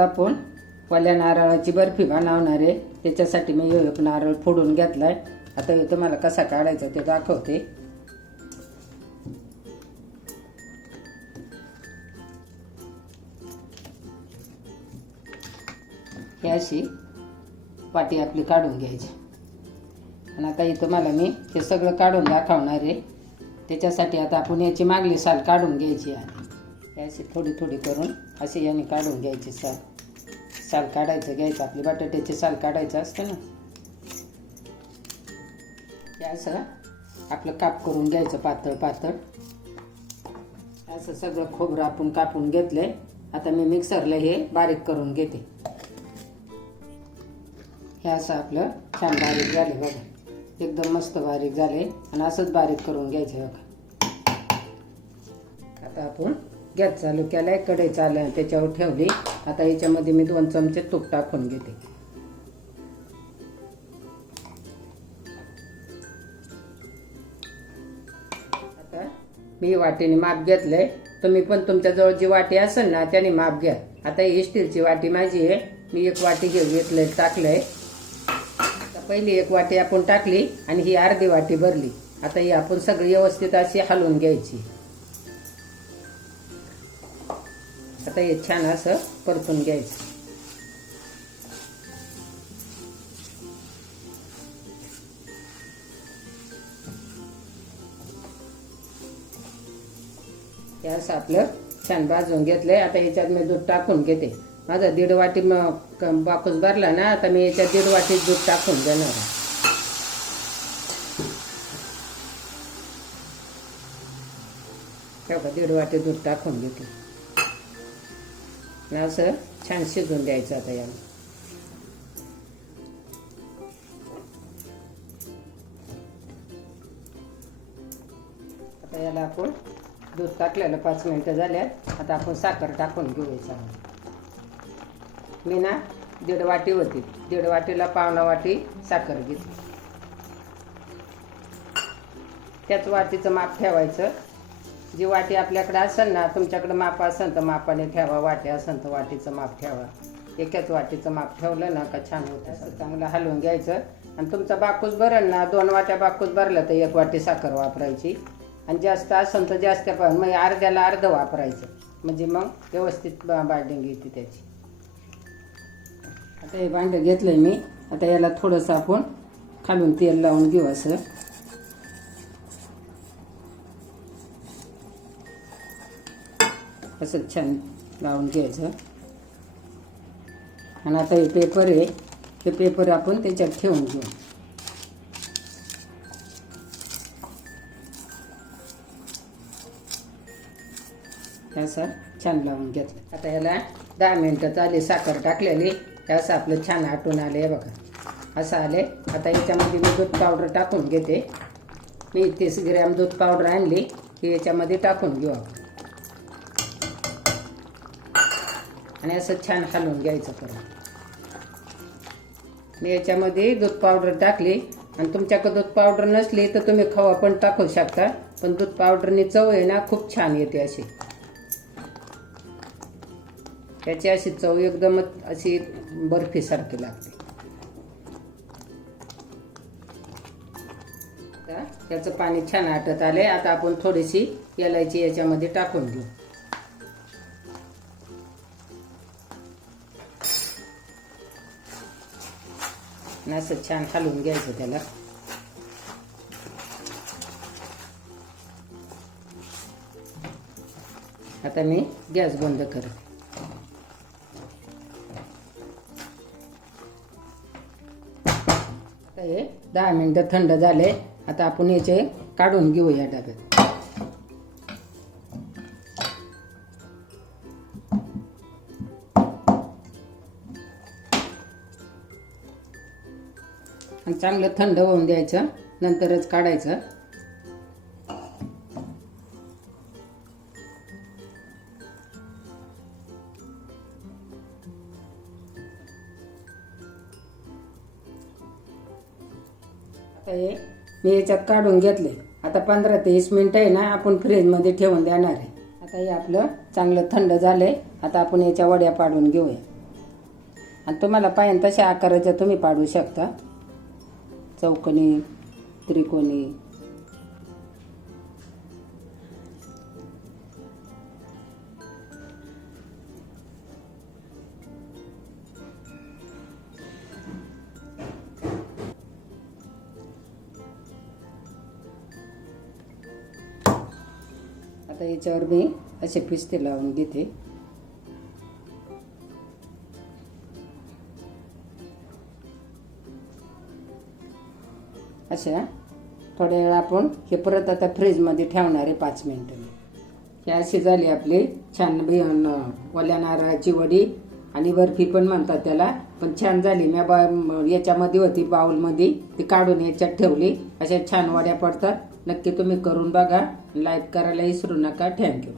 आपण वाल्या नारळाची बर्फी बनवणार आहे. त्याच्यासाठी मी एक नारळ फोडून घेतलाय. आता हे तुम्हाला कसा काढायचा ते दाखवते. ही अशी पाटी आपली काढून घ्यायची. आणि आता इथं मला मी हे सगळं काढून दाखवणार आहे. त्याच्यासाठी आता आपण याची मागली साल काढून घ्यायची आहे. अशी थोडी थोडी करून अशी याने काढून घ्यायची साल काढायचं घ्यायचं. आपली बटाट्याची साल काढायचं असतं ना, हे असं आपलं काप करून घ्यायचं पातळ पातळ. असं सगळं खोबरं आपण कापून घेतलंय. आता मी मिक्सरला हे बारीक करून घेते. हे असं आपलं छान बारीक झाले बघा, एकदम मस्त बारीक झाले. आणि असंच बारीक करून घ्यायचं बघा. आता आपण गॅस चालू केलाय, कढई चालू त्याच्यावर ठेवली. आता याच्यामध्ये मी 2 चमचे तूप टाकून घेते. आता मी वाटीने माप घेतलंय. तुम्ही पण तुमच्याजवळ जी वाटी असेल ना त्याने माप घ्या. आता ही स्टीलची वाटी माझी आहे. मी 1 वाटी घेतलंय, टाकलंय. पहिली 1 वाटी आपण टाकली आणि ही अर्धी वाटी भरली. आता ही आपण सगळी व्यवस्थित अशी हलवून घ्यायची. आता हे छान असं परतून घ्यायचं. हे असं आपलं छान भाजून घेतलंय. आता याच्यात मी दूध टाकून घेते. माझा 1.5 वाटी बाकूस भरला ना, आता मी याच्यात 1.5 वाटी दूध टाकून देणार आहे. तेव्हा 1.5 वाटी दूध टाकून घेते. असं छान शिजून द्यायचं. आता याला आपण दूध टाकलेलं 5 मिनिटं झाल्यात. आता आपण साखर टाकून घेऊया. मी ना 1.5 वाटी होती, 1.5 वाटीला पावणा वाटी साखर घेतली. त्याच वाटीचं माप ठेवायचं. जी वाटी आपल्याकडे असेल ना, तुमच्याकडे माप असेल तर मापाने ठेवा, वाटी असेल तर वाटीचं माप ठेवा. एकाच वाटीचं माप ठेवलं ना का छान होतं. असं चांगलं हलवून घ्यायचं. आणि तुमचा बाकूस भरेल ना, 2 वाट्या बाकूस भरलं तर 1 वाटी साखर वापरायची. आणि जास्त असेल तर जास्त, पण मग अर्ध्याला अर्ध वापरायचं, म्हणजे मग व्यवस्थित बाइंडिंग येते त्याची. आता हे भांडं घेतलंय मी. आता याला थोडंसं आपण खालून तेल लावून घेऊ. असं छान लावून घ्यायचं. आणि आता हे पेपर आहे, ते पेपर आपण त्याच्यात ठेवून घेऊ. असं छान लावून घेतलं. आता याला 10 मिनिटं झाली साखर टाकलेली. असं आपलं छान आटून आले बघा, असं आले. आता याच्यामध्ये मी दूध पावडर टाकून घेते. मी 30 ग्रॅम दूध पावडर आणली की याच्यामध्ये टाकून घेऊ आपण. आणि असं छान हलवून घ्यायचं परत. मी याच्यामध्ये दूध पावडर टाकली. आणि तुमच्याकडे दूध पावडर नसली तर तुम्ही खवा पण टाकू शकता. पण दूध पावडरनी चव आहे ना खूप छान येते अशी. त्याची अशी चव एकदम अशी बर्फीसारखी लागते. त्याचं पाणी छान आटत आले. आता आपण थोडीशी इलायची याच्यामध्ये टाकून घेऊ. असं छान हलवून घ्यायचं त्याला. आता मी गॅस बंद करते. हे 10 मिनिटं थंड झाले. आता आपण याचे काढून घेऊ या डब्यात. आणि चांगलं थंड होऊन द्यायचं, नंतरच काढायचं. मी याच्यात काढून घेतले. आता 15 ते 20 मिनिटं आहे ना आपण फ्रीजमध्ये ठेवून देणार आहे. आता हे आपलं चांगलं थंड झालंय. आता आपण याच्या वड्या पाडून घेऊया. आणि तुम्हाला पाहिजे तशा आकाराच्या तुम्ही पाडू शकता, चौकोनी, त्रिकोणी. आता याच्यावर मी असे पिस्ते लावून घेते. अशा थोड्या वेळ आपण हे परत आता फ्रीजमध्ये ठेवणार आहे 5 मिनिटं. हे अशी झाली आपली छान ओल्या नारळाची वडी आणि बर्फी पण म्हणतात त्याला, पण छान झाली. मी याच्यामध्ये होती बाउलमध्ये, ती काढून याच्यात ठेवली. अशा छान वड्या पडतात. नक्की तुम्ही करून बघा. लाईक करायला विसरू नका. थँक्यू.